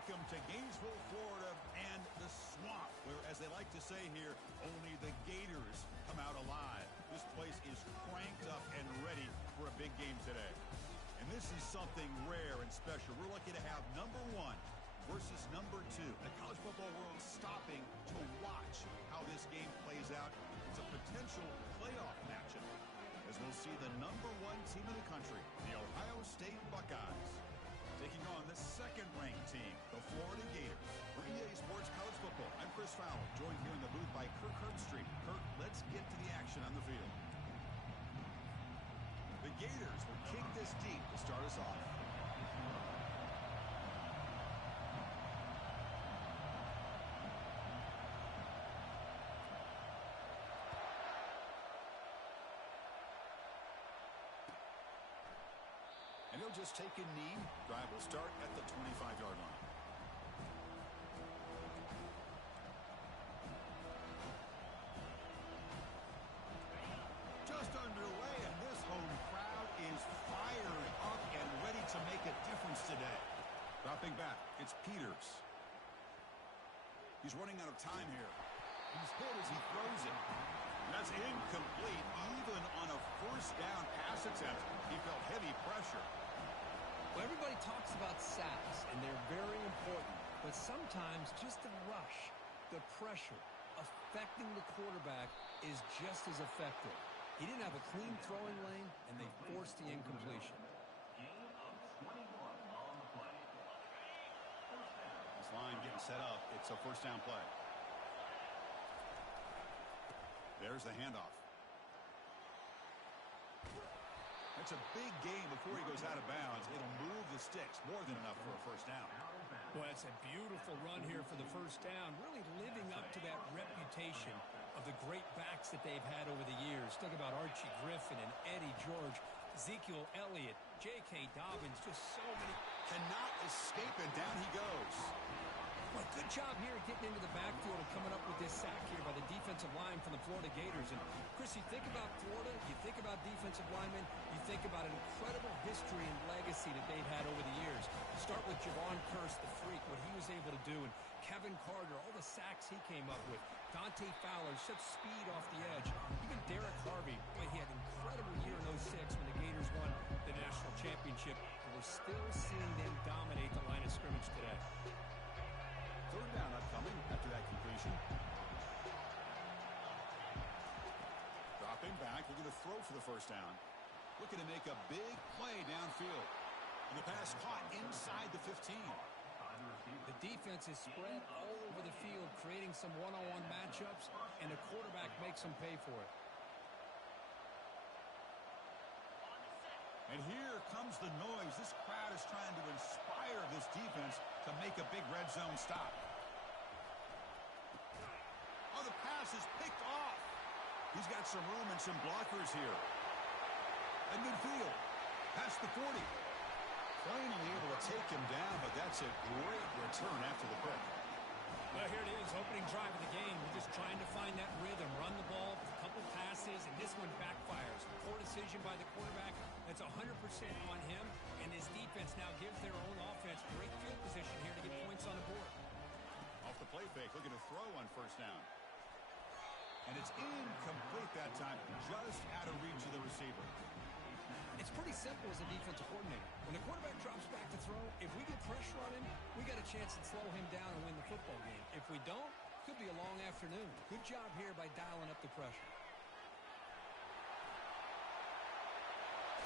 Welcome to Gainesville, Florida, and the swamp, where, as they like to say here, only the Gators come out alive. This place is cranked up and ready for a big game today. And this is something rare and special. We're lucky to have number 1 versus number 2. The college football world stopping to watch how this game plays out. It's a potential playoff matchup, as we'll see the number 1 team in the country, the Ohio State Buckeyes, taking on the second-ranked team, the Florida Gators. For EA Sports College Football, I'm Chris Fowler, joined here in the booth by Kirk Herbstreit. Kirk, let's get to the action on the field. The Gators will kick this deep to start us off. And he'll just take a knee. Drive will start at the 25-yard line. Just underway, and this home crowd is fired up and ready to make a difference today. Dropping back, it's Peters. He's running out of time here. He's hit as he throws it. That's incomplete. Even on a first down pass attempt, he felt heavy pressure. Well, everybody talks about sacks, and they're very important. But sometimes just the rush, the pressure, affecting the quarterback is just as effective. He didn't have a clean throwing lane, and they forced the incompletion. This line getting set up. It's a first down play. There's the handoff. That's a big game before he goes out of bounds. It'll move the sticks, more than enough for a first down. Well, it's a beautiful run here for the first down, really living up to that reputation of the great backs that they've had over the years. Talk about Archie Griffin and Eddie George, Ezekiel Elliott, J.K. Dobbins, just so many. Cannot escape, and down he goes. Well, good job here getting into the backfield and coming up with this sack here by the defensive line from the Florida Gators. And, Chris, you think about Florida, you think about defensive linemen, you think about an incredible history and legacy that they've had over the years. Start with Javon Kearse, the freak, what he was able to do, and Kevin Carter, all the sacks he came up with. Dante Fowler, such speed off the edge. Even Derek Harvey, boy, he had an incredible year in 06 when the Gators won the national championship. And we're still seeing them dominate the line of scrimmage today. Third down upcoming after that completion. Dropping back, looking to throw for the first down. Looking to make a big play downfield. And the pass caught inside the 15. The defense is spread all over the field, creating some one-on-one matchups, and the quarterback makes them pay for it. And here comes the noise. This crowd is trying to inspire this defense to make a big red zone stop. Oh, the pass is picked off. He's got some room and some blockers here. At midfield, past the 40. Finally able to take him down, but that's a great return after the pick. Well, here it is, opening drive of the game. We're just trying to find that rhythm, run the ball, a couple passes, and this one backfires. Poor decision by the quarterback. That's 100% on him, and his defense now gives their own offense great field position here to get points on the board. Off the play fake, looking to throw on first down. And it's incomplete that time, just out of reach of the receiver. It's pretty simple as a defensive coordinator. When the quarterback drops back to throw, if we get pressure on him, we got a chance to slow him down and win the football game. If we don't, it could be a long afternoon. Good job here by dialing up the pressure.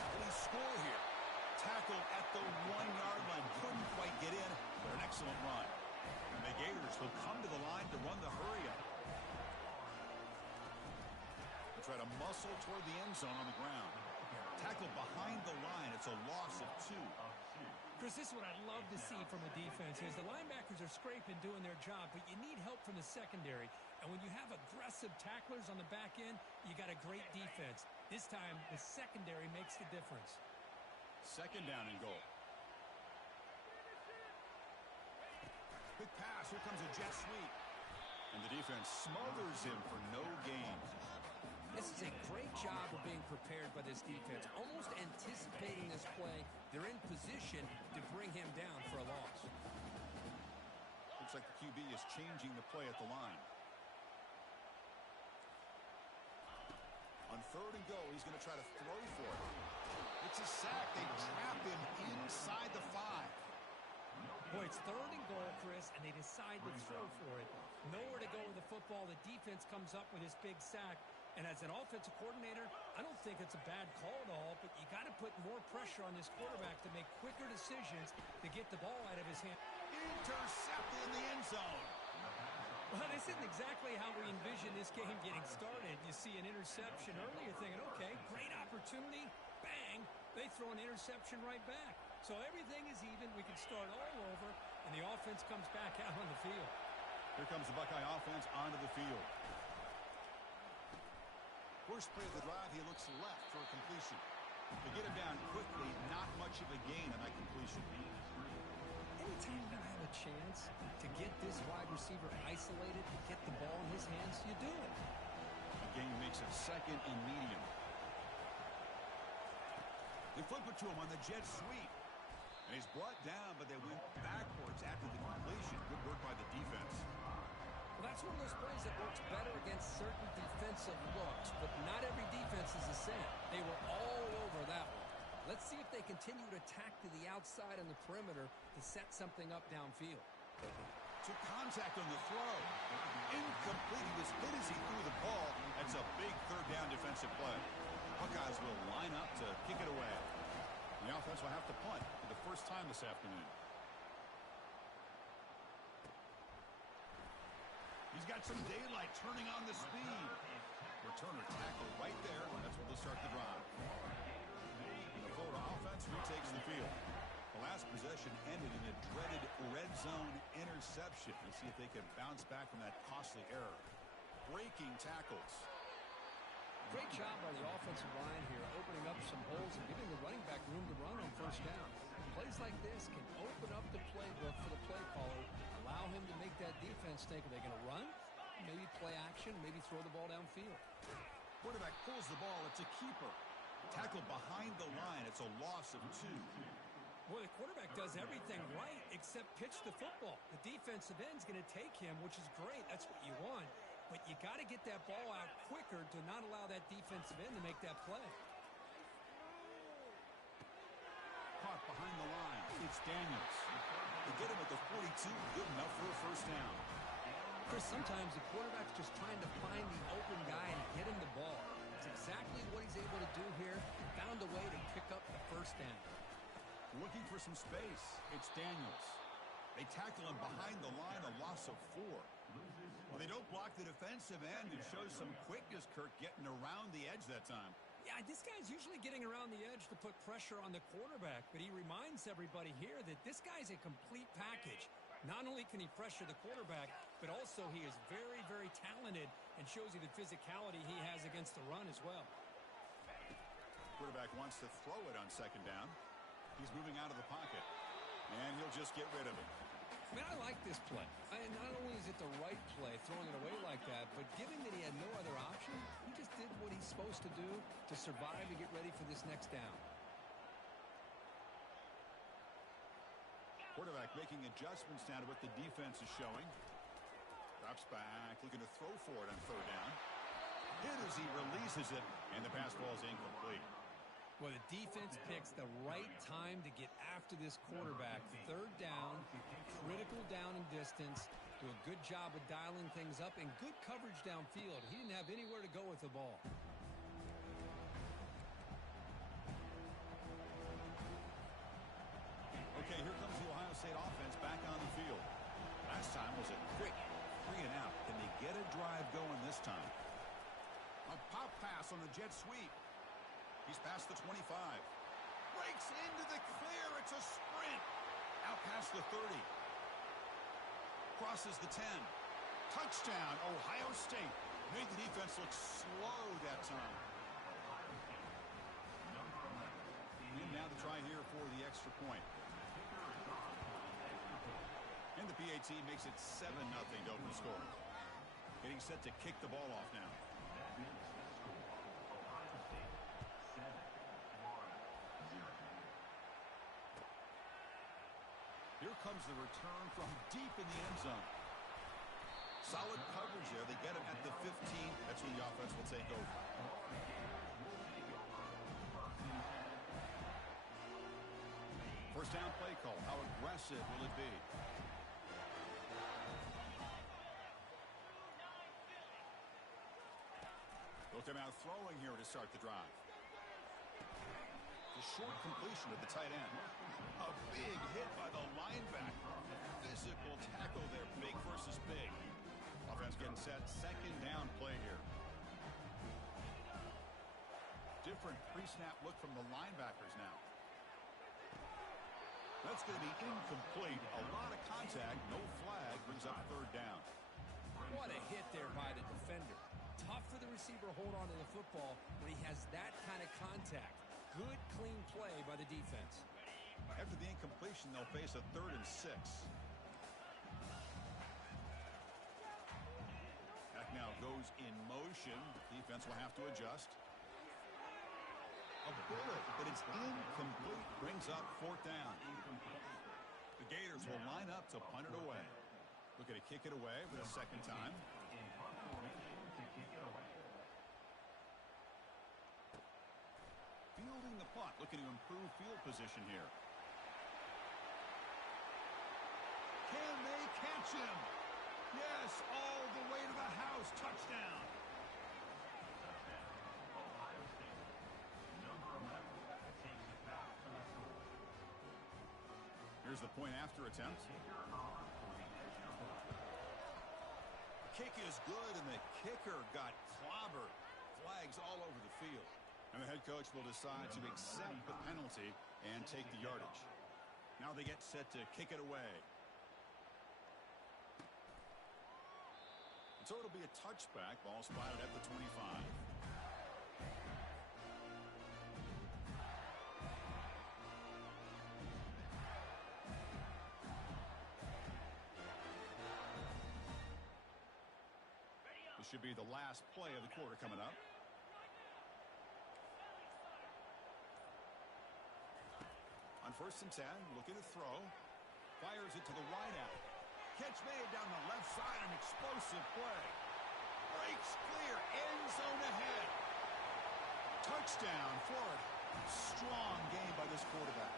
And he score here. Tackle at the 1-yard line. Couldn't quite get in, but an excellent run. And the Gators will come to the line to run the hurry-up. They try to muscle toward the end zone on the ground. Tackle behind the line. It's a loss of 2. Chris, this is what I'd love to see from a defense is the linebackers are scraping, doing their job, but you need help from the secondary. And when you have aggressive tacklers on the back end, you got a great defense. This time, the secondary makes the difference. Second down and goal. Big pass. Here comes a jet sweep. And the defense smothers him for no gain. This is a great job of being prepared by this defense. Almost anticipating this play. They're in position to bring him down for a loss. Looks like the QB is changing the play at the line. On 3rd and goal, he's going to try to throw for it. It's a sack. They trap him inside the 5. Boy, it's 3rd and goal, Chris, and they decide to throw for it. Nowhere to go with the football. The defense comes up with this big sack. And as an offensive coordinator, I don't think it's a bad call at all, but you got to put more pressure on this quarterback to make quicker decisions to get the ball out of his hand. Intercepted in the end zone. Well, this isn't exactly how we envision this game getting started. You see an interception early, you're thinking, okay, great opportunity. Bang, they throw an interception right back. So everything is even. We can start all over, and the offense comes back out on the field. Here comes the Buckeye offense onto the field. First play of the drive, he looks left for a completion. To get him down quickly, not much of a gain on that completion. Anytime you have a chance to get this wide receiver isolated, to get the ball in his hands, you do it. The game makes it 2nd and medium. They flip it to him on the jet sweep. And he's brought down, but they went backwards after the completion. Good work by the defense. Well, that's one of those plays that works better against certain defensive looks, but not every defense is the same. They were all over that one. Let's see if they continue to attack to the outside on the perimeter to set something up downfield. To contact on the throw. Incomplete. He was hit as he threw the ball. That's a big 3rd down defensive play. Buckeyes will line up to kick it away. The offense will have to punt for the first time this afternoon. He's got some daylight turning on the speed. Returner tackle right there. That's where they'll start the drive. The Florida offense retakes the field. The last possession ended in a dreaded red zone interception. Let's see if they can bounce back from that costly error. Breaking tackles. Great job by the offensive line here, opening up some holes and giving the running back room to run on 1st down. Plays like this can open up the playbook for the play caller, allow him to make that defense think, are they going to run? Maybe play action, maybe throw the ball downfield. Quarterback pulls the ball. It's a keeper. Tackle behind the line. It's a loss of 2. Boy, the quarterback does everything right except pitch the football. The defensive end's going to take him, which is great. That's what you want. But you got to get that ball out quicker to not allow that defensive end to make that play. Caught behind the line. It's Daniels. They get him at the 42. Good enough for a 1st down. Chris, sometimes the quarterback's just trying to find the open guy and get him the ball. It's exactly what he's able to do here. He found a way to pick up the 1st down. Looking for some space. It's Daniels. They tackle him behind the line, a loss of 4. Well, they don't block the defensive end. It shows some quickness, Kirk, getting around the edge that time. Yeah, this guy's usually getting around the edge to put pressure on the quarterback, but he reminds everybody here that this guy's a complete package. Not only can he pressure the quarterback, but also he is very, very talented and shows you the physicality he has against the run as well. Quarterback wants to throw it on 2nd down. He's moving out of the pocket, and he'll just get rid of it. I mean, I like this play. Not only is it the right play, throwing it away like that, but given that he had no other option, he just did what he's supposed to do to survive and get ready for this next down. Quarterback making adjustments now to what the defense is showing. Drops back, looking to throw for it on 3rd down. Hit as he releases it, and the pass ball is incomplete. Well, the defense picks the right time to get after this quarterback. 3rd down, critical down and distance. Do a good job of dialing things up and good coverage downfield. He didn't have anywhere to go with the ball. Okay, here comes the Ohio State offense back on the field. Last time was a quick 3 and out. Can they get a drive going this time? A pop pass on the jet sweep. He's past the 25. Breaks into the clear. It's a sprint. Out past the 30. Crosses the 10. Touchdown, Ohio State. Made the defense look slow that time. And now the try here for the extra point. And the PAT makes it 7-0 to open the score. Getting set to kick the ball off now. Here comes comes the return from deep in the end zone. Solid coverage there. They get him at the 15. That's when the offense will take over. First down play call. How aggressive will it be? They'll come out throwing here to start the drive. The short completion of the tight end. A big hit by the linebacker. Physical tackle there. Big versus big. Offense getting set. Second down play here. Different pre-snap look from the linebackers now. That's going to be incomplete. A lot of contact. No flag. Brings up third down. What a hit there by the defender. Tough for the receiver to hold on to the football when he has that kind of contact. Good, clean play by the defense. After the incompletion, they'll face a 3rd and 6. Back now goes in motion. Defense will have to adjust. A bullet, but it's incomplete. Brings up 4th down. The Gators will line up to punt it away. Looking to kick it away for the second time. Fielding the punt, looking to improve field position here. Can they catch him? Yes, all the way to the house. Touchdown. Here's the point after attempt. Kick is good, and the kicker got clobbered. Flags all over the field. And the head coach will decide to accept the penalty and take the yardage. Now they get set to kick it away. So it'll be a touchback. Ball spotted at the 25. This should be the last play of the quarter coming up. On 1st and 10, looking to throw. Fires it to the right out. Catch made down the left side, an explosive play. Breaks clear, end zone ahead. Touchdown, Florida. Strong game by this quarterback.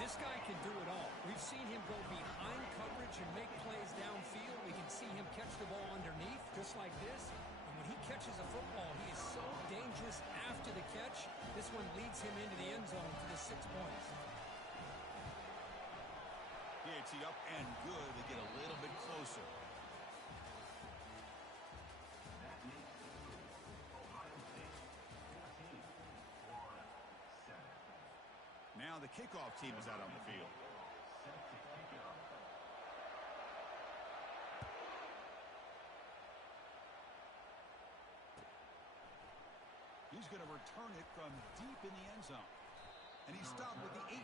This guy can do it all. We've seen him go behind coverage and make plays downfield. We can see him catch the ball underneath, just like this. And when he catches a football, he is so dangerous after the catch. This one leads him into the end zone for the 6 points. PAT up and good. They get a little bit closer. Now the kickoff team is out on the field. He's going to return it from deep in the end zone. And he stopped with the 18.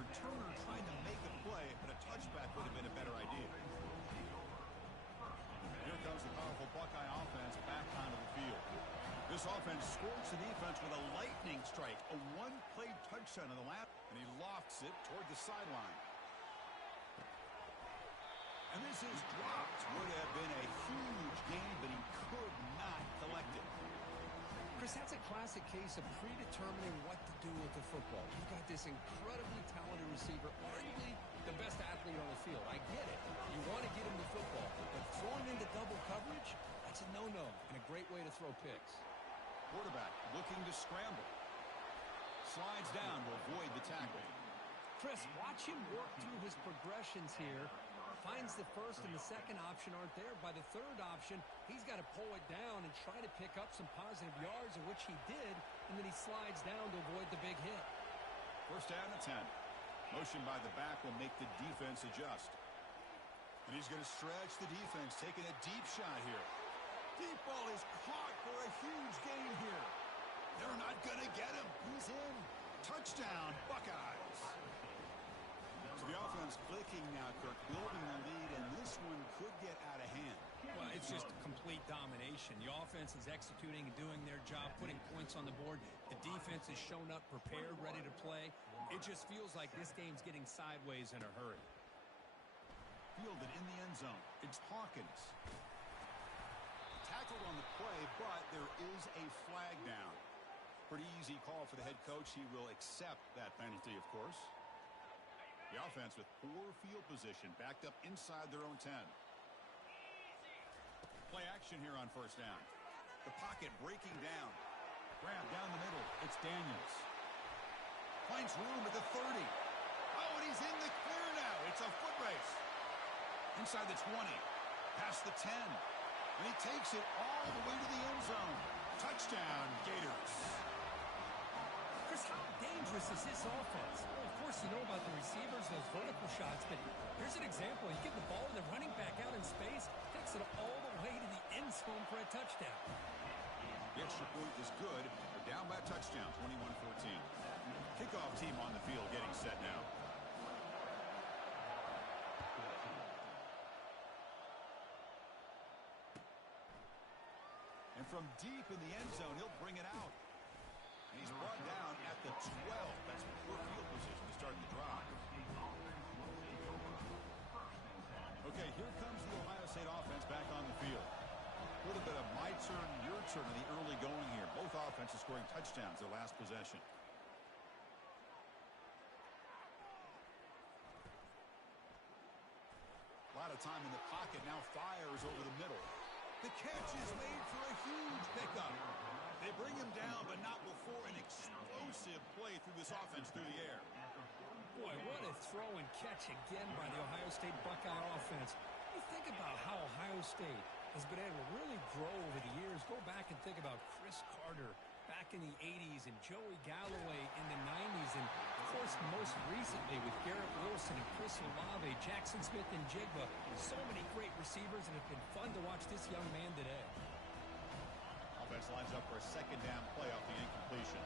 Returner trying to make a play, but a touchback would have been a better idea. Here comes the powerful Buckeye offense back onto the field. This offense scores the defense with a lightning strike. A one-play touchdown in the lap, and he lofts it toward the sideline. And this is dropped. Would have been a huge gain, but he could not collect it. Chris, that's a classic case of predetermining what to do with the football. You've got this incredibly talented receiver, arguably the best athlete on the field. I get it. You want to get him the football, but throwing into double coverage, that's a no-no and a great way to throw picks. Quarterback looking to scramble. Slides down to avoid the tackle. Chris, watch him work through his progressions here. Finds the first and the second option aren't there. By the third option, he's got to pull it down and try to pick up some positive yards, of which he did, and then he slides down to avoid the big hit. First down and 10. Motion by the back will make the defense adjust. And he's going to stretch the defense, taking a deep shot here. Deep ball is caught for a huge gain here. They're not going to get him. He's in. Touchdown, Buckeyes. So the offense clicking now, Kirk, building the lead, and this one could get out of hand. Well, it's just complete domination. The offense is executing and doing their job, putting points points on the board. The defense has shown up prepared, ready to play. It just feels like this game's getting sideways in a hurry. Fielded in the end zone. It's Hawkins. Tackled on the play, but there is a flag down. Pretty easy call for the head coach. He will accept that penalty, of course. The offense with poor field position, backed up inside their own 10. Play action here on first down. The pocket breaking down. Grab down the middle. It's Daniels. Finds room at the 30. Oh, and he's in the clear now. It's a foot race. Inside the 20. Past the 10. And he takes it all the way to the end zone. Touchdown, Gators. Chris, how dangerous is this offense? Well, of course, you know about the receivers, those vertical shots, but here's an example. You give the ball to the running back out in space, takes it all the way to the end zone for a touchdown. The extra point is good. They're down by a touchdown, 21-14. Kickoff team on the field getting set now. And from deep in the end zone, he'll bring it out. And he's brought down at the 12. That's poor field position to start the drive. Okay, here comes the Ohio State offense back on the field. A little bit of my turn, your turn in the early going here. Both offenses scoring touchdowns their last possession. A lot of time in the pocket, now fires over the middle. The catch is made for a huge pickup. They bring him down, but not before an explosive play through this offense through the air. Boy, what a throw and catch again by the Ohio State Buckeye offense. You think about how Ohio State has been able to really grow over the years. Go back and think about Chris Carter back in the 80s and Joey Galloway in the 90s. And, of course, most recently with Garrett Wilson and Chris Olave, Jackson Smith and Jigba. So many great receivers, and it's been fun to watch this young man today. Offense lines up for a second down play off the incompletion.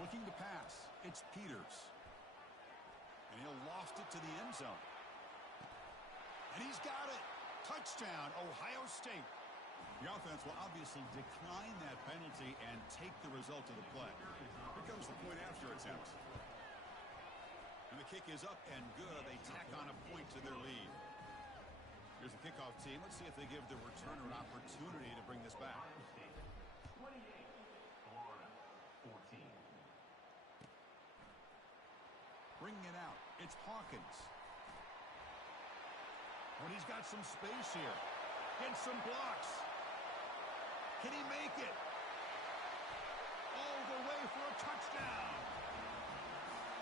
Looking to pass. It's Peters. And he'll loft it to the end zone. And he's got it. Touchdown, Ohio State. The offense will obviously decline that penalty and take the result of the play. Here comes the point after attempt. And the kick is up and good. They tack on a point to their lead. Here's the kickoff team. Let's see if they give the returner an opportunity to bring this back. 28, Florida, 14. Bringing it out. It's Hawkins. When he's got some space here. Gets some blocks. Can he make it? All the way for a touchdown.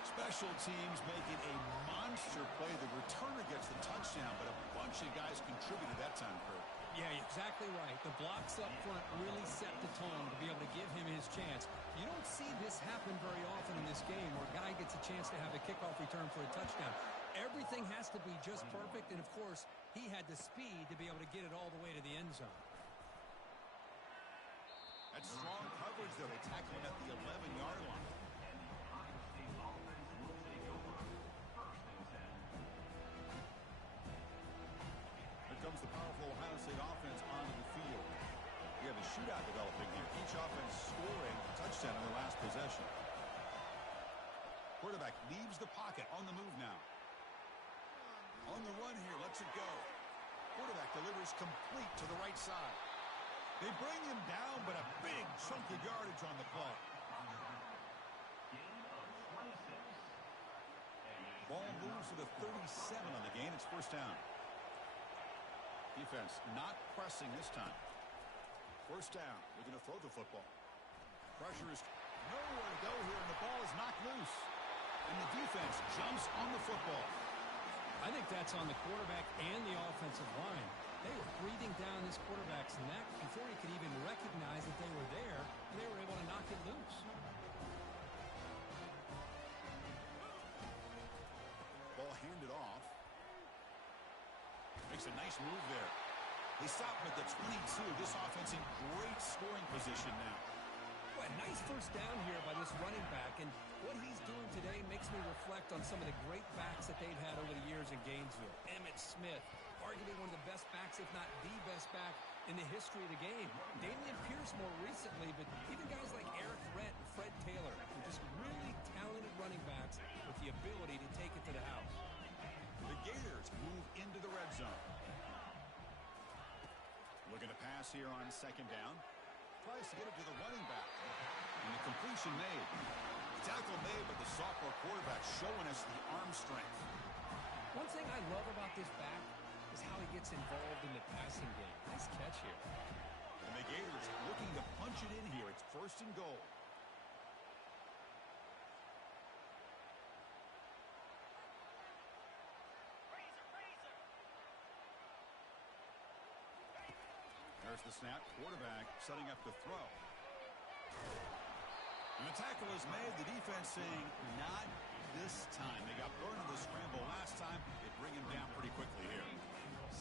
Special teams making a monster play. The returner gets the touchdown, but a bunch of guys contributed that time, Kurt. Yeah, exactly right. The blocks up front really set the tone to be able to give him his chance. You don't see this happen very often in this game where a guy gets a chance to have a kickoff return for a touchdown. Everything has to be just perfect, and, of course, he had the speed to be able to get it all the way to the end zone. That's strong coverage, though. They tackle him at the 11-yard line. Here comes the powerful Ohio State offense onto the field. We have a shootout developing here. Each offense scoring a touchdown in their last possession. Quarterback leaves the pocket on the move now. On the run here, lets it go. Quarterback delivers complete to the right side. They bring him down, but a big chunk of yardage on the play. Ball moves to the 37 on the gain. It's first down. Defense not pressing this time. First down. They're going to throw the football. Pressure is nowhere to go here, and the ball is knocked loose. And the defense jumps on the football. I think that's on the quarterback and the offensive line. They were breathing down this quarterback's neck before he could even recognize that they were there, and they were able to knock it loose. Ball handed off. Makes a nice move there. They stop him at the 22. This offense in great scoring position now. Well, a nice first down here by this running back, and what he's doing today makes me reflect on some of the great backs that they've had over the years in Gainesville. Emmitt Smith, arguably one of the best backs, if not the best back in the history of the game. Damian Pierce more recently, but even guys like Eric Rhett and Fred Taylor are just really talented running backs with the ability to take it to the house. The Gators move into the red zone. Looking to pass here on second down. Tries to get it to the running back. And the completion made. The tackle made, but the sophomore quarterback showing us the arm strength. One thing I love about this back is how he gets involved in the passing game. Nice catch here. And the Gators looking to punch it in here. It's 1st and goal. There's the snap. Quarterback setting up the throw. And the tackle is made. The defense saying, not this time. They got burned in the scramble last time. They bring him down pretty quickly here.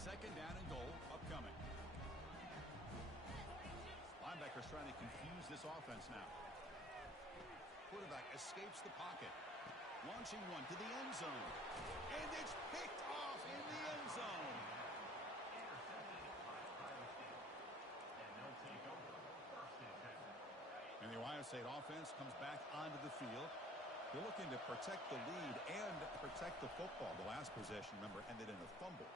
2nd down and goal upcoming. Linebackers trying to confuse this offense now. Quarterback escapes the pocket. Launching one to the end zone. And it's picked off in the end zone. And the Ohio State offense comes back onto the field. They're looking to protect the lead and protect the football. The last possession, remember, ended in a fumble.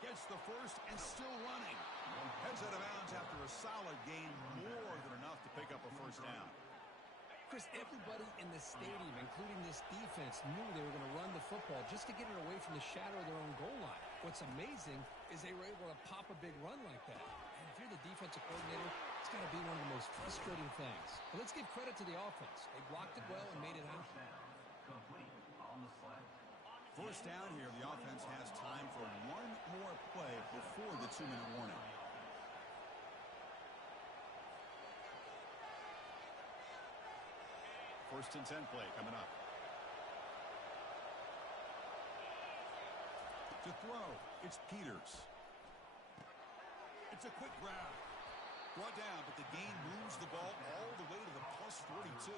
Gets the first and still running. Heads out of bounds after a solid gain, more than enough to pick up a first down. Chris, everybody in the stadium, including this defense, knew they were going to run the football just to get it away from the shadow of their own goal line. What's amazing is they were able to pop a big run like that. And if you're the defensive coordinator, it's got to be one of the most frustrating things. But let's give credit to the offense. They blocked it well and made it out. First down here, the offense has time for one more play before the 2-minute warning. First and 10 play coming up. To throw, it's Peters. It's a quick grab. Brought down, but the gain moves the ball all the way to the plus 42.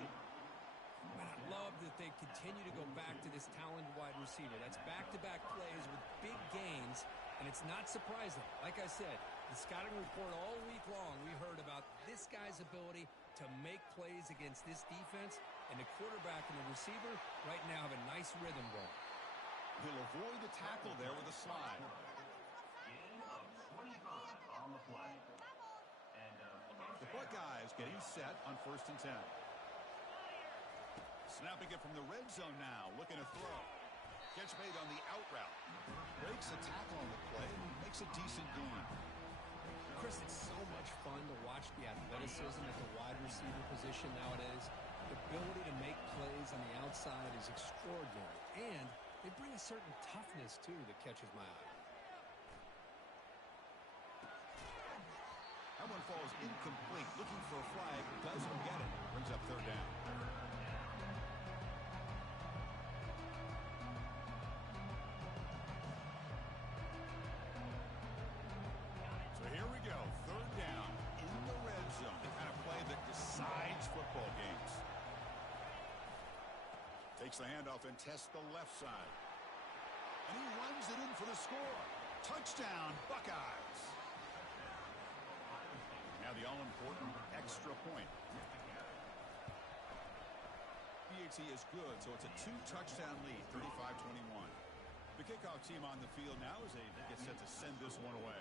Man, I love that they continue to go back to this talented wide receiver. That's back-to-back plays with big gains, and it's not surprising. Like I said, the scouting report all week long, we heard about this guy's ability to make plays against this defense, and the quarterback and the receiver right now have a nice rhythm going. He'll avoid the tackle there with a slide. Gain of 25 on the play. The Buckeyes getting set on 1st and 10. Snapping it from the red zone now, looking to throw. Gets made on the out route. Breaks a tackle on the play and makes a decent gain. Chris, it's so much fun to watch the athleticism at the wide receiver position nowadays. The ability to make plays on the outside is extraordinary. And they bring a certain toughness, too, that catches my eye. That one falls incomplete. Looking for a flag. Doesn't get it. Brings up 3rd down. So here we go. 3rd down in the red zone. The kind of play that decides football games. Takes the handoff and tests the left side. And he runs it in for the score. Touchdown, Buckeyes. Now the all-important extra point. PAT is good, so it's a 2-touchdown lead, 35-21. The kickoff team on the field now as they get set to send this one away.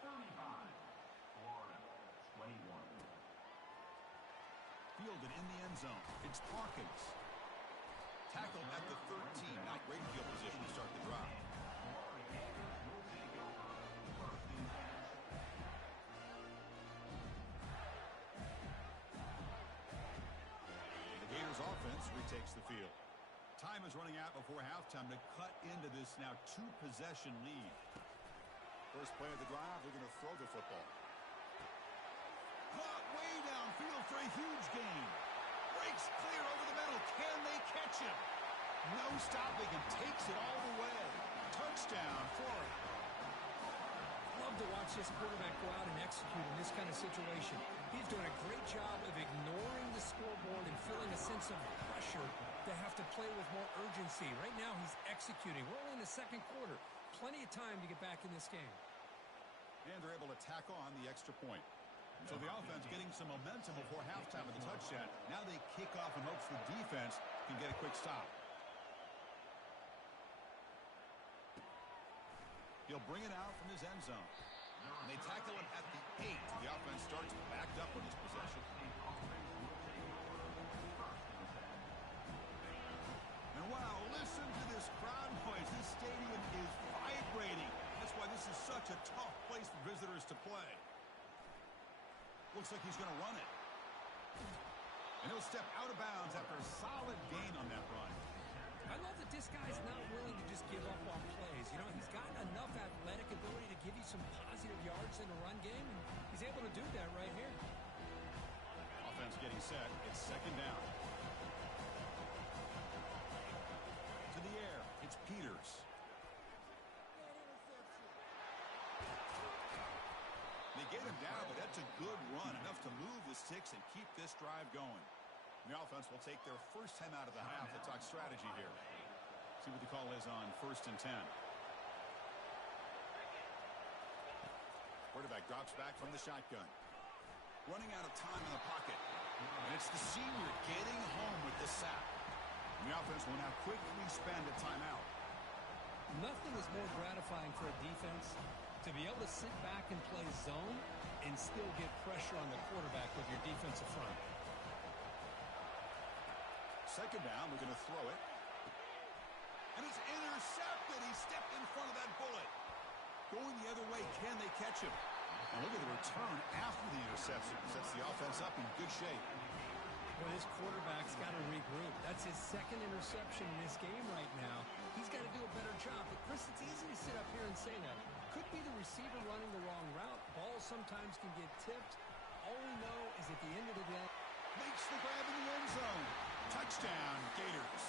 35, Florida, 21. Fielded in the end zone. It's Hawkins. Tackled at the 13. Not great field position to start the drive. The Gators offense retakes the field. Time is running out before halftime to cut into this now 2-possession lead. First play of the drive, they're going to throw the football. Caught way downfield for a huge gain. Breaks clear over the middle. Can they catch him? No stopping and takes it all the way. Touchdown, Florida. Love to watch this quarterback go out and execute in this kind of situation. He's doing a great job of ignoring the scoreboard and feeling a sense of pressure to have to play with more urgency. Right now, he's executing. We're only in the 2nd quarter. plenty of time to get back in this game. And they're able to tack on the extra point. So the offense getting some momentum before halftime with the touchdown. Now they kick off in hopes the defense can get a quick stop. He'll bring it out from his end zone. And they tackle him at the 8. The offense starts backed up with this possession. And wow, listen to this crowd noise. This stadium is vibrating. That's why this is such a tough place for visitors to play. Looks like he's going to run it. And he'll step out of bounds after a solid gain on that run. I love that this guy's not willing to just give up on plays. You know, he's got enough athletic ability to give you some positive yards in the run game, and he's able to do that right here. Offense getting set. It's second down. To the air. It's Peters. They get him down, but that's a good run. Enough to move the sticks and keep this drive going. The offense will take their first time out of the half. Let's talk strategy here. See what the call is on 1st and 10. Quarterback drops back from the shotgun. Running out of time in the pocket. And it's the senior getting home with the sack. And the offense will now quickly spend a timeout. Nothing is more gratifying for a defense to be able to sit back and play zone and still get pressure on the quarterback with your defensive front. Second down, we're going to throw it. And it's intercepted. He stepped in front of that bullet. Going the other way, can they catch him? And look at the return after the interception. Sets the offense up in good shape. Well, this quarterback's got to regroup. That's his second interception in this game right now. He's got to do a better job. But, Chris, it's easy to sit up here and say that. Could be the receiver running the wrong route. Balls sometimes can get tipped. All we know is at the end of the day, makes the grab in the end zone. Touchdown, Gators.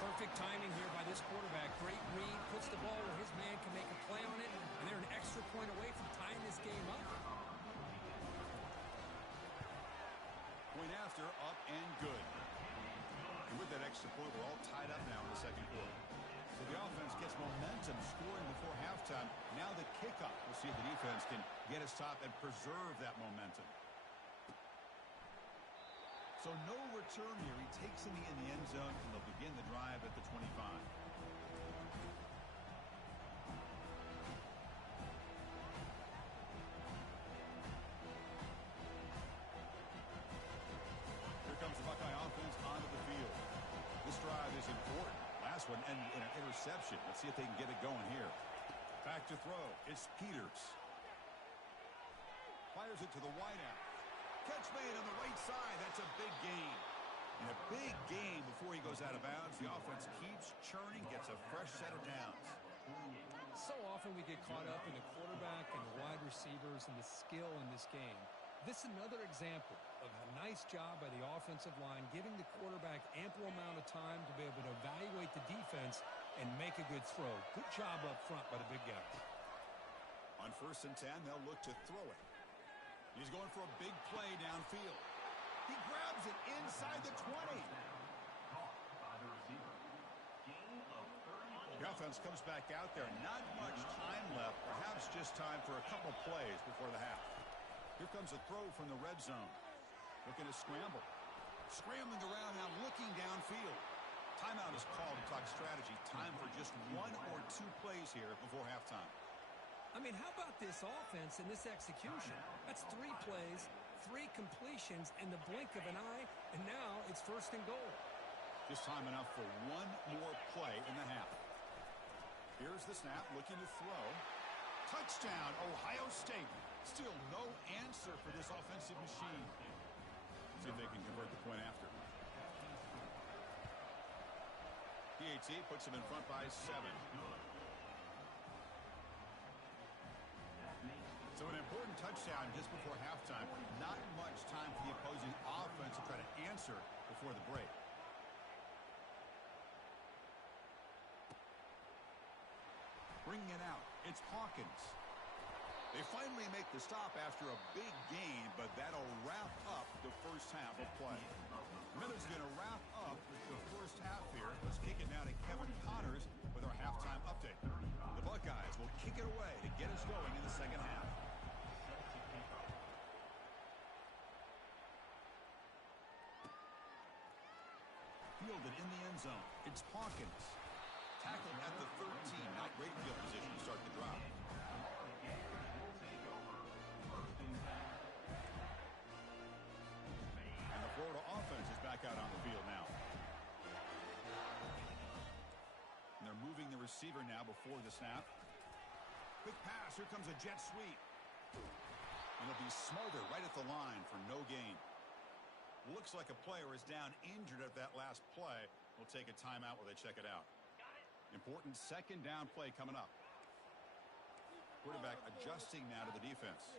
Perfect timing here by this quarterback. Great read, puts the ball where his man can make a play on it, and they're an extra point away from tying this game up. Point after, up and good. And with that extra point, we're all tied up now in the second quarter. So the offense gets momentum scoring before halftime. Now the kickoff. We'll see if the defense can get a stop and preserve that momentum. So no return here. He takes him in the end zone, and they'll begin the drive at the 25. Here comes the Buckeye offense onto the field. This drive is important. Last one ended in an interception. Let's see if they can get it going here. Back to throw. It's Peters. Fires it to the wideout. Catch made on the right side. That's a big gain. And a big gain before he goes out of bounds. The offense keeps churning, gets a fresh set of downs. So often we get caught up in the quarterback and the wide receivers and the skill in this game. This is another example of a nice job by the offensive line, giving the quarterback ample amount of time to be able to evaluate the defense and make a good throw. Good job up front by the big guys. On 1st and 10, they'll look to throw it. He's going for a big play downfield. He grabs it inside the 20. The offense comes back out there. Not much time left. Perhaps just time for a couple plays before the half. Here comes a throw from the red zone. Looking to scramble. Scrambling around now, looking downfield. Timeout is called to talk strategy. Time for just 1 or 2 plays here before halftime. I mean, how about this offense and this execution? That's 3 plays, 3 completions in the blink of an eye, and now it's 1st and goal. Just time enough for 1 more play in the half. Here's the snap, looking to throw. Touchdown, Ohio State. Still no answer for this offensive machine. See if they can convert the point after. PAT puts them in front by 7. So an important touchdown just before halftime. Not much time for the opposing offense to try to answer before the break. Bringing it out, it's Hawkins. They finally make the stop after a big gain, but that'll wrap up the first half of play. Miller's going to wrap up the first half here. Let's kick it now to Kevin Connors. with our halftime update. The Buckeyes will kick it away to get us going in the second half. Fielded in the end zone. It's Hawkins. Tackled at the 13. Not great field position to start the drive. And the Florida offense is back out on the field now. And they're moving the receiver now before the snap. Quick pass. Here comes a jet sweep. And it'll be Smolder right at the line for no gain. Looks like a player is down injured at that last play. We'll take a timeout while they check it out. Important second down play coming up. Quarterback adjusting now to the defense.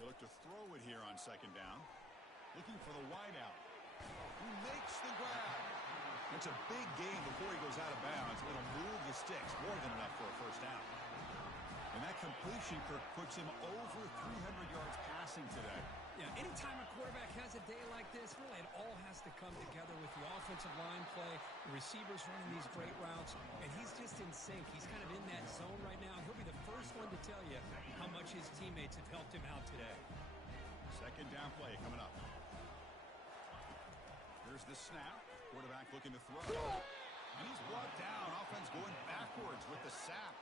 They look to throw it here on second down. Looking for the wideout. Who makes the grab? It's a big gain before he goes out of bounds. It'll move the sticks more than enough for a first down. And that completion, Kirk, puts him over 300 yards passing today. Yeah, anytime a quarterback has a day like this, really it all has to come together with the offensive line play, the receivers running these great routes, and he's just in sync. He's kind of in that zone right now. He'll be the first one to tell you how much his teammates have helped him out today. Second down play coming up. Here's the snap. Quarterback looking to throw. And he's brought down. Offense going backwards with the sack.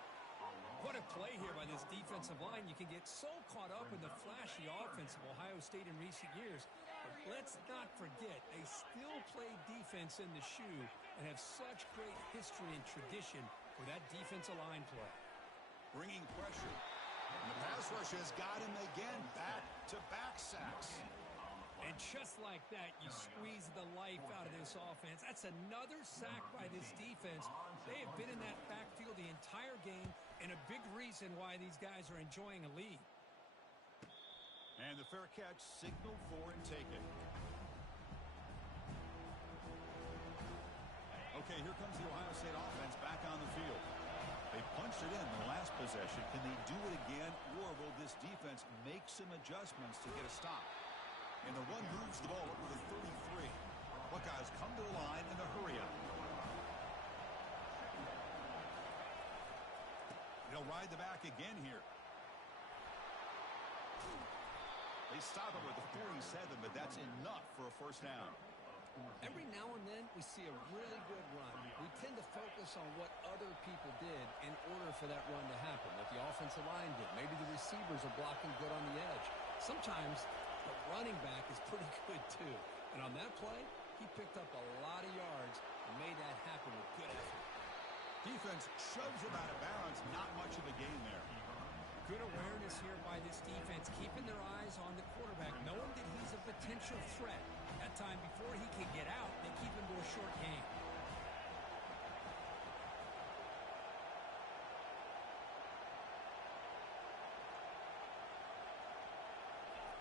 What a play here by this defensive line. You can get so caught up in the flashy offense of Ohio State in recent years. But let's not forget, they still play defense in the shoe and have such great history and tradition for that defensive line play. Bringing pressure. And the pass rush has got him again. Back-to-back sacks. And just like that, you squeeze the life out of this offense. That's another sack by this defense. They have been in that backfield the entire game, and a big reason why these guys are enjoying a lead. And the fair catch signaled for and taken. Okay, here comes the Ohio State offense back on the field. They punched it in the last possession. Can they do it again, or will this defense make some adjustments to get a stop? And the run moves the ball over the 33. Buckeyes come to the line in a hurry-up. They'll ride the back again here. They stop it with the 47, but that's enough for a first down. Every now and then, we see a really good run. We tend to focus on what other people did in order for that run to happen, what the offensive line did. Maybe the receivers are blocking good on the edge. Sometimes the running back is pretty good, too. And on that play, he picked up a lot of yards and made that happen with good effort. Defense shoves him out of bounds. Not much of a gain there. Good awareness here by this defense, keeping their eyes on the quarterback, knowing that he's a potential threat. That time before he can get out, they keep him to a short game.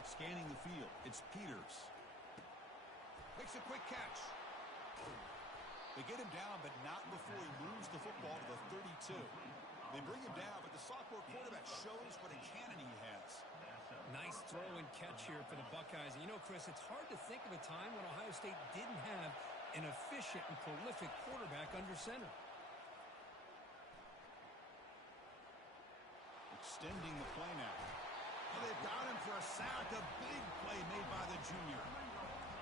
Scanning the field, it's Peters. Makes a quick catch. They get him down, but not before he moves the football to the 32. They bring him down, but the sophomore quarterback shows what a cannon he has. Nice throw and catch here for the Buckeyes. And you know, Chris, it's hard to think of a time when Ohio State didn't have an efficient and prolific quarterback under center. Extending the play now. Oh, they've got him for a sack. A big play made by the junior.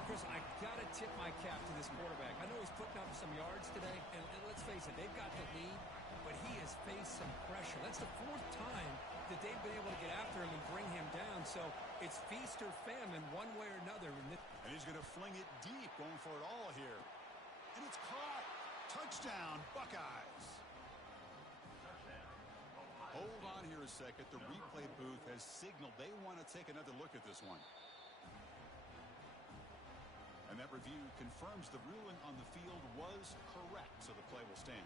Chris, I got to tip my cap to this quarterback. I know he's putting up some yards today, and let's face it, they've got the lead, but he has faced some pressure. That's the fourth time that they've been able to get after him and bring him down, so it's feast or famine one way or another. And he's going to fling it deep, going for it all here. And it's caught. Touchdown, Buckeyes. Hold on here a second. The replay booth has signaled they want to take another look at this one. And that review confirms the ruling on the field was correct, so the play will stand.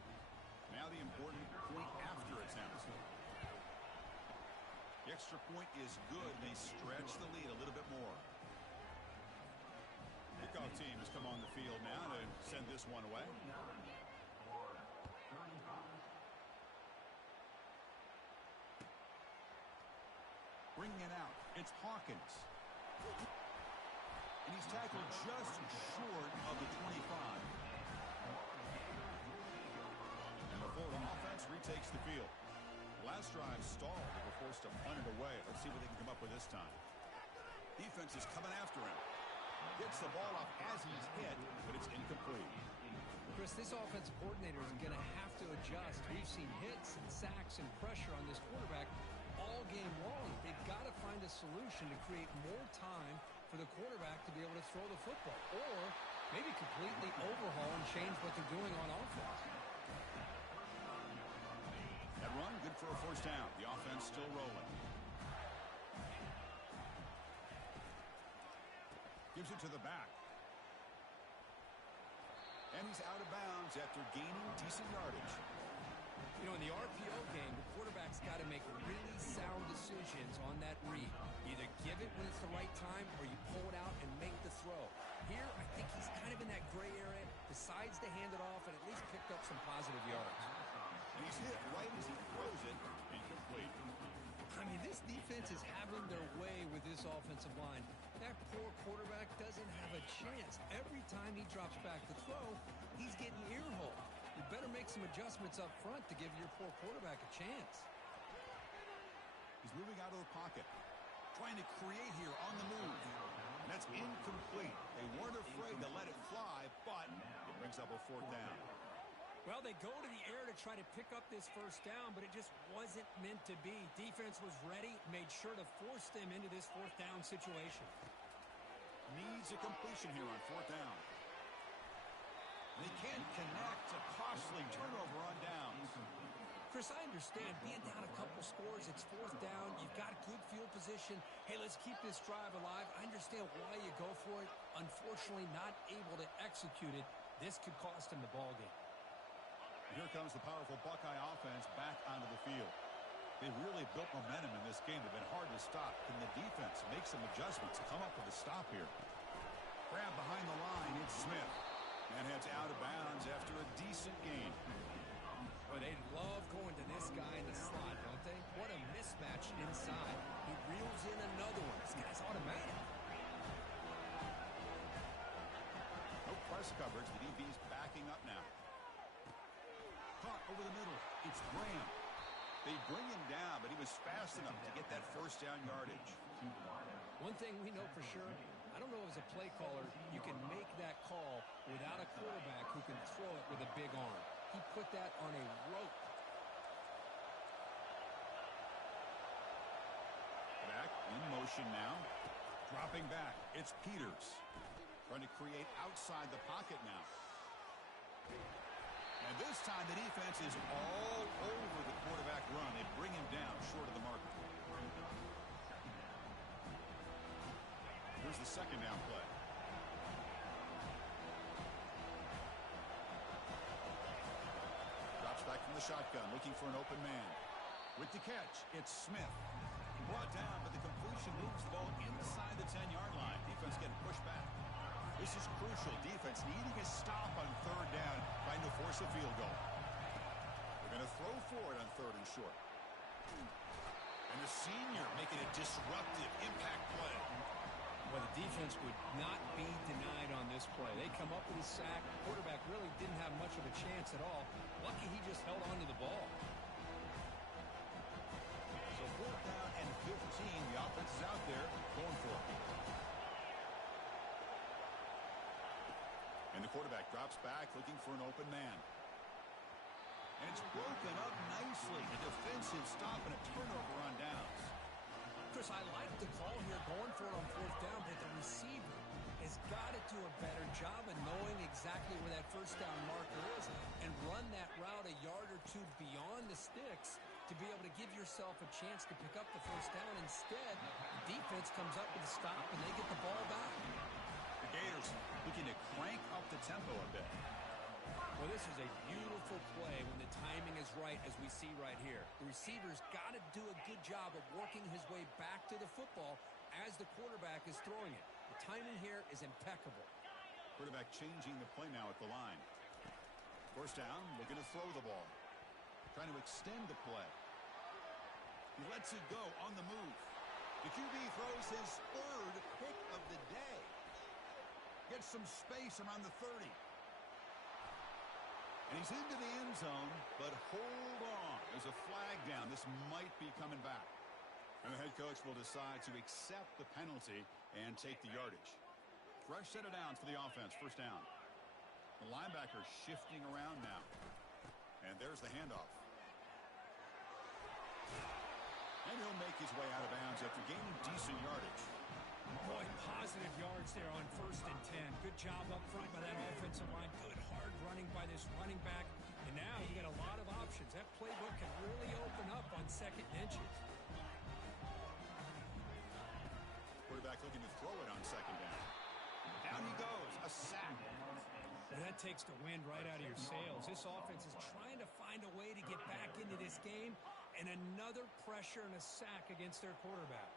Now the important point after attempt. The extra point is good. They stretch the lead a little bit more. Kickoff team has come on the field now to send this one away. Bringing it out, it's Hawkins. And he's tackled just short of the 25. And the Florida offense retakes the field. Last drive stalled. They were forced to punt it away. Let's see what they can come up with this time. Defense is coming after him. Gets the ball off as he's hit, but it's incomplete. Chris, this offensive coordinator is going to have to adjust. We've seen hits and sacks and pressure on this quarterback all game long. They've got to find a solution to create more time for the quarterback to be able to throw the football, or maybe completely overhaul and change what they're doing on offense. That run, good for a first down. The offense still rolling. Gives it to the back. And he's out of bounds after gaining decent yardage. You know, in the RPO game, the quarterback's got to make really sound decisions on that read. Either give it when it's the right time, or you pull it out and make the throw. Here, I think he's kind of in that gray area, decides to hand it off, and at least picked up some positive yards. He's hit right as he throws it. Incomplete. I mean, this defense is having their way with this offensive line. That poor quarterback doesn't have a chance. Every time he drops back to throw, he's getting ear-holed. You better make some adjustments up front to give your poor quarterback a chance. He's moving out of the pocket. Trying to create here on the move. And that's incomplete. They weren't afraid to let it fly, but it brings up a fourth down. Well, they go to the air to try to pick up this first down, but it just wasn't meant to be. Defense was ready, made sure to force them into this fourth down situation. Needs a completion here on fourth down. They can't connect. A costly turnover on downs. Chris, I understand being down a couple scores, it's fourth down, you've got good field position. Hey, let's keep this drive alive. I understand why you go for it. Unfortunately, not able to execute it. This could cost him the ball game. Here comes the powerful Buckeye offense back onto the field. They really built momentum in this game. They've been hard to stop. Can the defense make some adjustments to come up with a stop here? Grab behind the line. It's Smith. And heads out of bounds after a decent gain. Well, they love going to this guy in the slot, don't they? What a mismatch inside. He reels in another one. This guy's automatic. No press coverage. The DB's backing up now. Caught over the middle. It's Graham. They bring him down, but he was fast enough to get that first down yardage. One thing we know for sure, I don't know as a play caller, you can make that call without a quarterback who can throw it with a big arm. He put that on a rope. Back in motion now. Dropping back. It's Peters. Trying to create outside the pocket now. And this time the defense is all over the quarterback run. They bring him down short of the marker. Here's the second down play. Drops back from the shotgun, looking for an open man. With the catch, it's Smith. Brought down, but the completion moves the ball inside the 10-yard line. Defense getting pushed back. This is crucial. Defense needing a stop on third down, trying to force a field goal. They're going to throw for it on third and short. And the senior making a disruptive impact play. Well, the defense would not be denied on this play. They come up with a sack. The quarterback really didn't have much of a chance at all. Lucky he just held on to the ball. So fourth down and 15. The offense is out there going for it. And the quarterback drops back looking for an open man. And it's broken up nicely. A defensive stop and a turnover on downs. Chris, I like the call here going for it on fourth down, but the receiver has got to do a better job of knowing exactly where that first down marker is and run that route a yard or two beyond the sticks to be able to give yourself a chance to pick up the first down. Instead, the defense comes up with a stop and they get the ball back. The Gators looking to crank up the tempo a bit. Well, this is a beautiful play when the timing is right, as we see right here. The receiver's got to do a good job of working his way back to the football as the quarterback is throwing it. The timing here is impeccable. Quarterback changing the play now at the line. First down, looking to throw the ball. Trying to extend the play. He lets it go on the move. The QB throws his third pick of the day. Gets some space around the 30. And he's into the end zone, but hold on. There's a flag down. This might be coming back. And the head coach will decide to accept the penalty and take the yardage. Fresh set of downs for the offense. First down. The linebacker shifting around now. And there's the handoff. And he'll make his way out of bounds after gaining decent yardage. Boy, positive yards there on 1st and 10. Good job up front by that offensive line. Good hard running by this running back. And now you got a lot of options. That playbook can really open up on 2nd and inches. Quarterback looking to throw it on 2nd down. Down he goes. A sack. And that takes the wind right out of your sails. This offense is trying to find a way to get back into this game. And another pressure and a sack against their quarterback.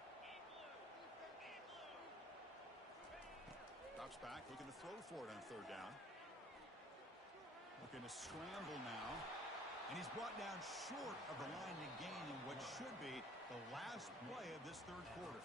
Drops back, looking to throw for it on 3rd down. Looking to scramble now. And he's brought down short of the line to gain in what should be the last play of this 3rd quarter.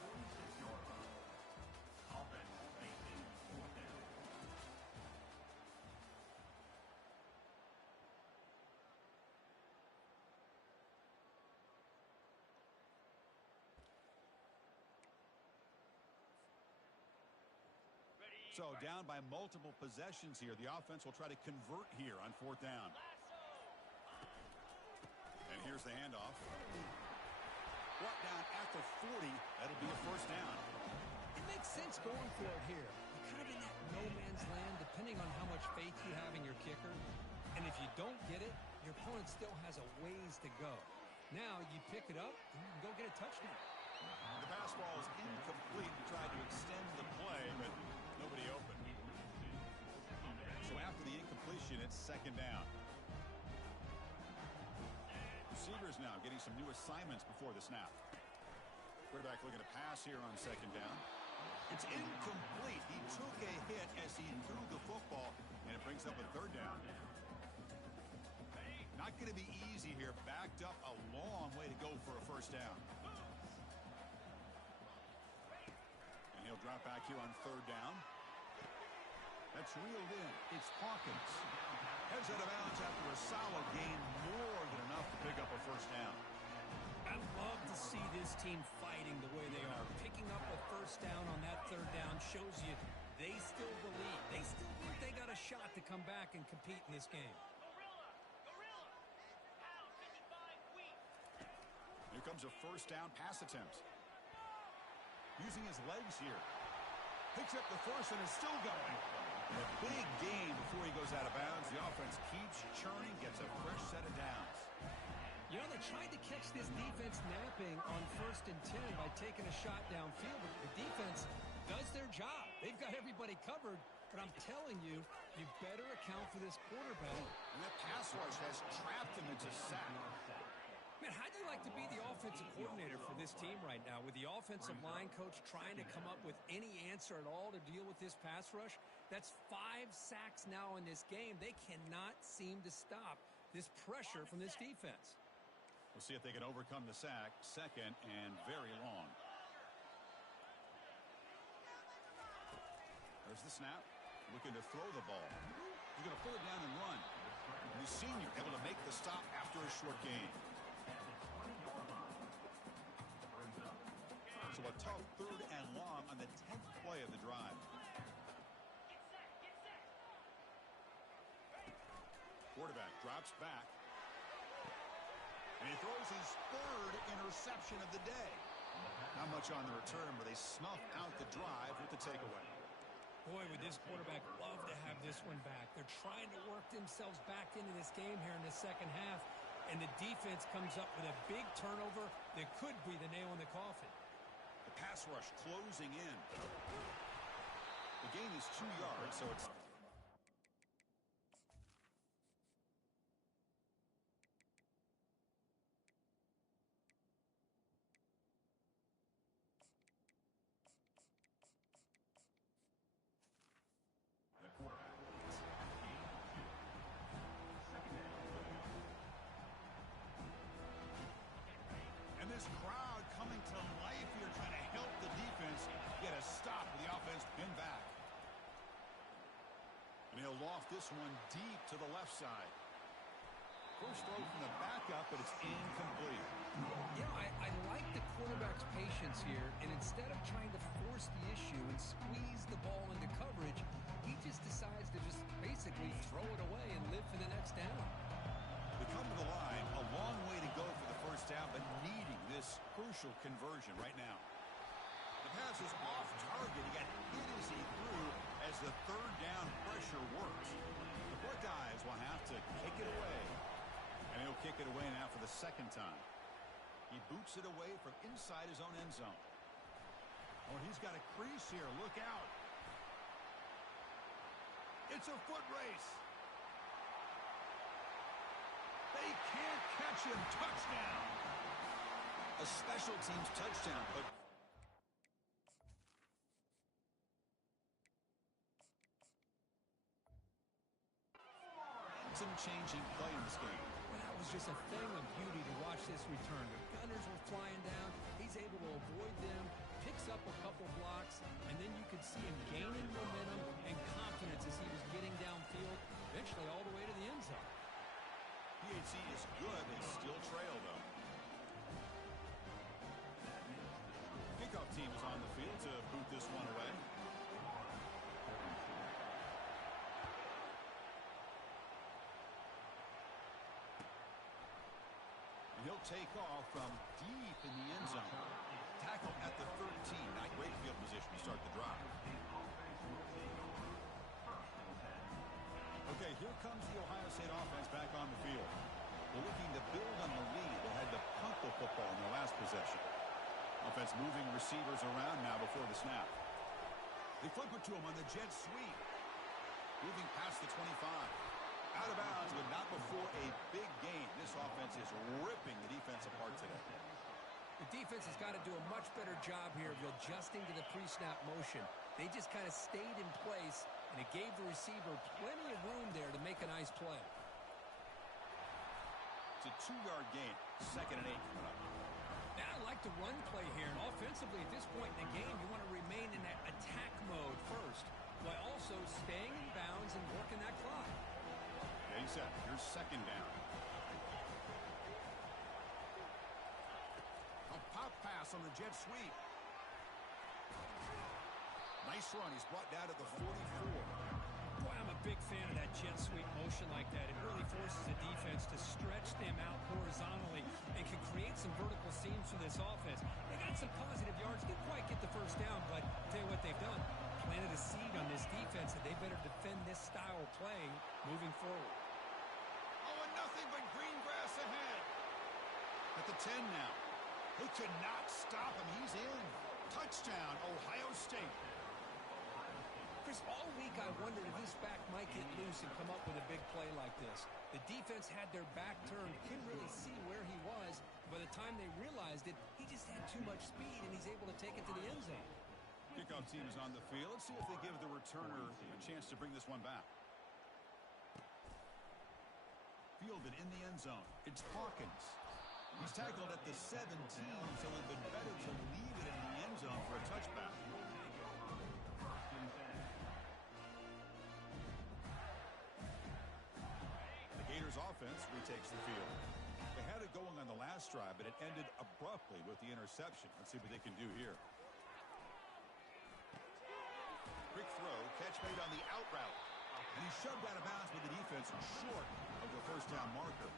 So down by multiple possessions here. The offense will try to convert here on 4th down. And here's the handoff. Brought down at the 40. That'll be a 1st down. It makes sense going for it here. You're kind of in that no man's land depending on how much faith you have in your kicker. And if you don't get it, your opponent still has a ways to go. Now you pick it up and you can go get a touchdown. The pass ball is incomplete. He tried to extend the play, but nobody open. So after the incompletion, it's 2nd down. Receivers now getting some new assignments before the snap. Quarterback looking to pass here on 2nd down. It's incomplete. He took a hit as he threw the football, and it brings up a 3rd down. Not going to be easy here. Backed up a long way to go for a 1st down. And he'll drop back here on 3rd down. That's reeled in. It's Hawkins. Heads out of bounds after a solid gain, more than enough to pick up a 1st down. I love to see this team fighting the way they are. Picking up a 1st down on that 3rd down shows you they still believe. They still think they got a shot to come back and compete in this game. Here comes a 1st down pass attempt. Using his legs here. Picks up the 1st and is still going. And a big gain before he goes out of bounds. The offense keeps churning, gets a fresh set of downs. You know, they tried to catch this defense napping on 1st and 10 by taking a shot downfield, but the defense does their job. They've got everybody covered, but I'm telling you, you better account for this quarterback. And that pass rush has trapped him into sack. Man, how do you like to be the offensive coordinator for this team right now with the offensive line coach trying to come up with any answer at all to deal with this pass rush? That's 5 sacks now in this game. They cannot seem to stop this pressure from this defense. We'll see if they can overcome the sack. 2nd and very long. There's the snap. Looking to throw the ball. He's going to pull it down and run. And the senior able to make the stop after a short gain. So a tough 3rd and long on the 10th play of the drive. Quarterback drops back. And he throws his 3rd interception of the day. Not much on the return, but they snuff out the drive with the takeaway. Boy, would this quarterback love to have this one back. They're trying to work themselves back into this game here in the 2nd half. And the defense comes up with a big turnover that could be the nail in the coffin. The pass rush closing in. The gain is 2 yards, so it's... And this crowd coming to life here, trying to help the defense get a stop with the offense pinned back. loft this one deep to the left side. First throw from the backup, but it's incomplete. Yeah, I like the quarterback's patience here, and instead of trying to force the issue and squeeze the ball into coverage, he just decides to just basically throw it away and live for the next down. They come to the line, a long way to go for the first down, but needing this crucial conversion right now. The pass is off target. He got hit as he threw as the third down pressure works. The Buckeyes will have to kick it away. And he'll kick it away now for the second time. He boots it away from inside his own end zone. Oh, he's got a crease here. Look out. It's a foot race. They can't catch him. Touchdown. A special teams touchdown, but some changing play in this game. That was just a thing of beauty to watch this return. The gunners were flying down. He's able to avoid them, picks up a couple blocks, and then you could see him gaining momentum and confidence as he was getting downfield, eventually all the way to the end zone. PHC is good. They still trail, though. Kickoff team is on the field to boot this one away. He'll take off from deep in the end zone. Tackle at the 13. Not great field position to start the drive. Okay, here comes the Ohio State offense back on the field. They're looking to build on the lead. They had to punt the football in their last possession. Offense moving receivers around now before the snap. They flip it to him on the jet sweep. Moving past the 25. Out of bounds, but not before a big game. This offense is ripping the defense apart today. The defense has got to do a much better job here of adjusting to the pre-snap motion. They just kind of stayed in place, and it gave the receiver plenty of room there to make a nice play. It's a 2-yard gain. 2nd and 8 coming up. Now, I like the run play here, and offensively at this point in the game, you want to remain in that attack mode first, while also staying in bounds and working that clock. He said, here's 2nd down. A pop pass on the jet sweep. Nice run. He's brought down to the 44. Boy, I'm a big fan of that jet sweep motion like that. It really forces the defense to stretch them out horizontally and can create some vertical seams for this offense. They got some positive yards. Didn't quite get the first down, but I'll tell you what they've done. Planted a seed on this defense that they better defend this style of play moving forward. Oh, and nothing but green grass ahead. At the 10 now. They could not stop him. He's in. Touchdown, Ohio State. Chris, all week I wondered if this back might get loose and come up with a big play like this. The defense had their back turned, couldn't really see where he was. By the time they realized it, he just had too much speed, and he's able to take it to the end zone. Kickoff team is on the field. Let's see if they give the returner a chance to bring this one back. Fielded in the end zone. It's Hawkins. He's tackled at the 17, so it would have been better to leave it in the end zone for a touchback. The Gators offense retakes the field. They had it going on the last drive, but it ended abruptly with the interception. Let's see what they can do here. Quick throw, catch made on the out route. And he's shoved out of bounds with the defense short of the first down marker.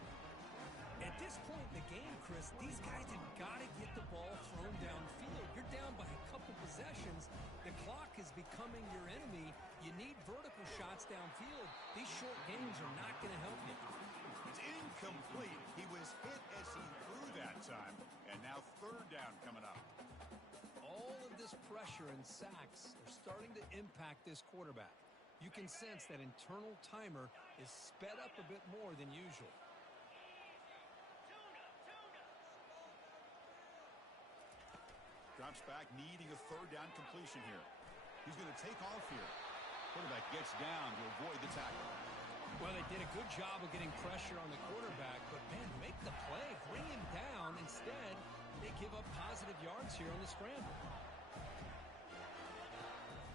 At this point in the game, Chris, these guys have got to get the ball thrown downfield. You're down by a couple possessions. The clock is becoming your enemy. You need vertical shots downfield. These short games are not going to help you. It's incomplete. He was hit as he threw that time. And now 3rd down coming up. All of this pressure and sacks are starting to impact this quarterback. You can sense that internal timer is sped up a bit more than usual. Drops back, needing a 3rd down completion here. He's going to take off here. Quarterback gets down to avoid the tackle. Well, they did a good job of getting pressure on the quarterback, but, man, make the play, bring him down. Instead, they give up positive yards here on the scramble.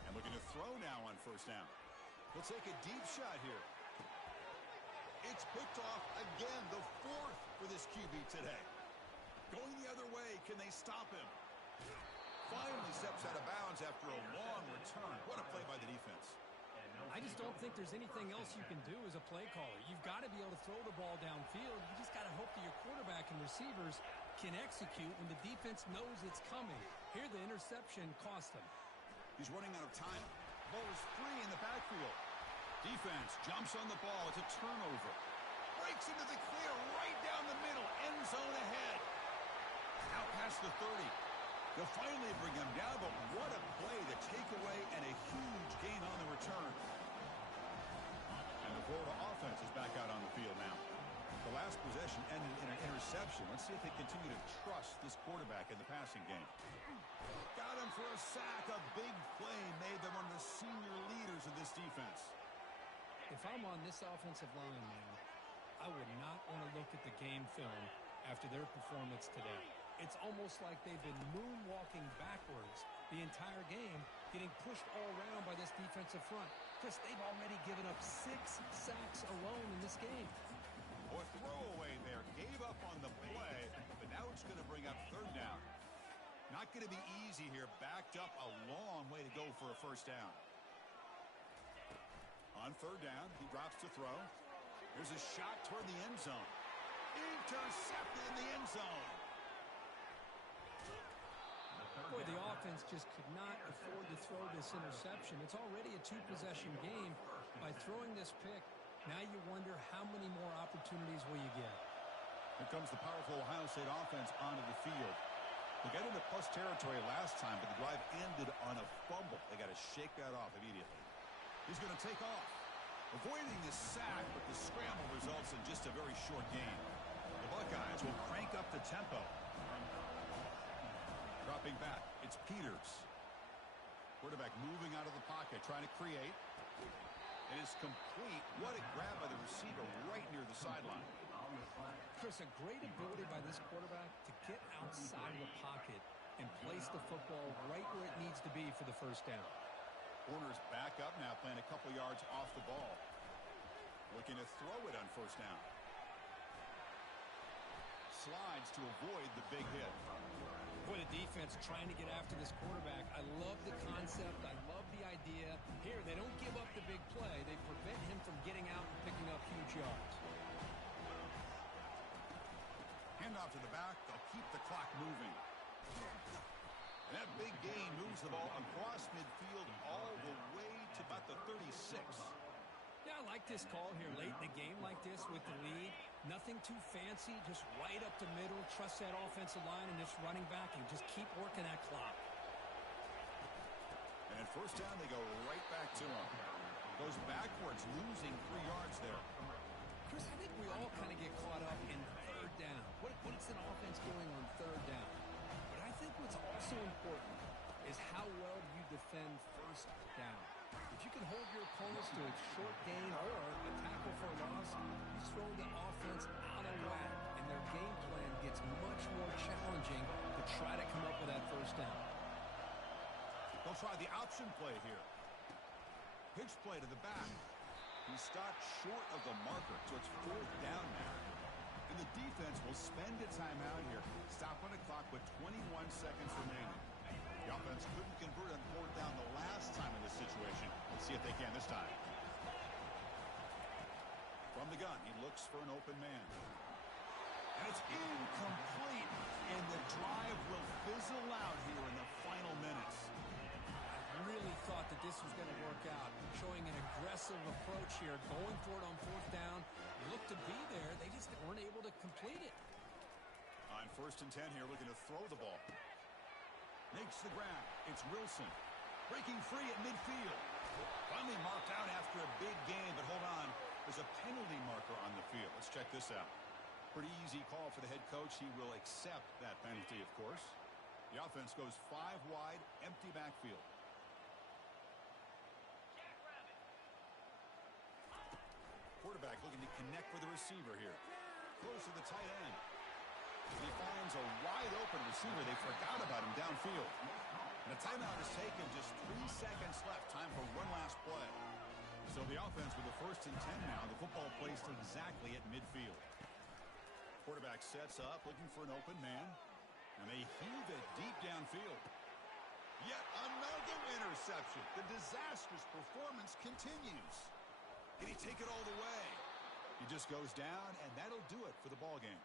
And looking to throw now on 1st down. He'll take a deep shot here. It's picked off again, the fourth for this QB today. Going the other way, can they stop him? Finally steps out of bounds after a long return. What a play by the defense. I just don't think there's anything else you can do as a play caller. You've got to be able to throw the ball downfield. You just got to hope that your quarterback and receivers can execute when the defense knows it's coming. Here, the interception cost him. He's running out of time. Ball is free in the backfield. Defense jumps on the ball. It's a turnover. Breaks into the clear right down the middle. End zone ahead. Out past the 30. They'll finally bring him down, but what a play, the takeaway, and a huge gain on the return. And the Florida offense is back out on the field now. The last possession ended in an interception. Let's see if they continue to trust this quarterback in the passing game. Got him for a sack. A big play made them one of the senior leaders of this defense. If I'm on this offensive line, man, I would not want to look at the game film after their performance today. It's almost like they've been moonwalking backwards the entire game, getting pushed all around by this defensive front. Chris, they've already given up 6 sacks alone in this game. Or throwaway there. Gave up on the play, but now it's going to bring up third down. Not going to be easy here. Backed up a long way to go for a first down. On third down, he drops to throw. There's a shot toward the end zone. Intercepted in the end zone. Boy, the offense just could not afford to throw this interception. It's already a 2-possession game. By throwing this pick, now you wonder how many more opportunities will you get. Here comes the powerful Ohio State offense onto the field. They got into plus territory last time, but the drive ended on a fumble. They got to shake that off immediately. He's going to take off, avoiding the sack, but the scramble results in just a very short gain. The Buckeyes will crank up the tempo. Dropping back, it's Peters. Quarterback moving out of the pocket, trying to create. It is complete. What a grab by the receiver right near the sideline. Chris, a great ability by this quarterback to get outside of the pocket and place the football right where it needs to be for the first down. Warner's back up now, playing a couple yards off the ball. Looking to throw it on first down. Slides to avoid the big hit. Boy, the defense trying to get after this quarterback. I love the concept. I love the idea. Here, they don't give up the big play. They prevent him from getting out and picking up huge yards. Handoff to the back. They'll keep the clock moving. And that big gain moves the ball across midfield all the way to about the 36. Yeah, I like this call here late in the game like this with the lead. Nothing too fancy, just right up the middle. Trust that offensive line and this running back and just keep working that clock. And first down, they go right back to him. Goes backwards, losing 3 yards there. Chris, I think we all kind of get caught up in third down. What's an offense doing on third down? But I think what's also important is how well you defend first down. If you can hold your opponents to a short gain or a tackle for a loss, you throw the offense out of whack, and their game plan gets much more challenging to try to come up with that first down. They'll try the option play here. Pitch play to the back. He stopped short of the marker, so it's fourth down now. And the defense will spend a timeout here. Stop on the clock with 21 seconds remaining. The offense couldn't convert on fourth down the last time in this situation. Let's see if they can this time. From the gun, he looks for an open man. And it's incomplete. And the drive will fizzle out here in the final minutes. I really thought that this was going to work out, showing an aggressive approach here, going for it on fourth down. Looked to be there. They just weren't able to complete it. On 1st and 10 here, looking to throw the ball. Makes the grab. It's Wilson. Breaking free at midfield. Finally marked out after a big game, but hold on. There's a penalty marker on the field. Let's check this out. Pretty easy call for the head coach. He will accept that penalty, of course. The offense goes 5 wide, empty backfield. Quarterback looking to connect with the receiver here. Close to the tight end. And he finds a wide-open receiver. They forgot about him downfield. And a timeout is taken. Just 3 seconds left. Time for one last play. So the offense with the 1st and 10 now. The football placed exactly at midfield. Quarterback sets up, looking for an open man. And they heave it deep downfield. Yet another interception. The disastrous performance continues. Can he take it all the way? He just goes down, and that'll do it for the ball game.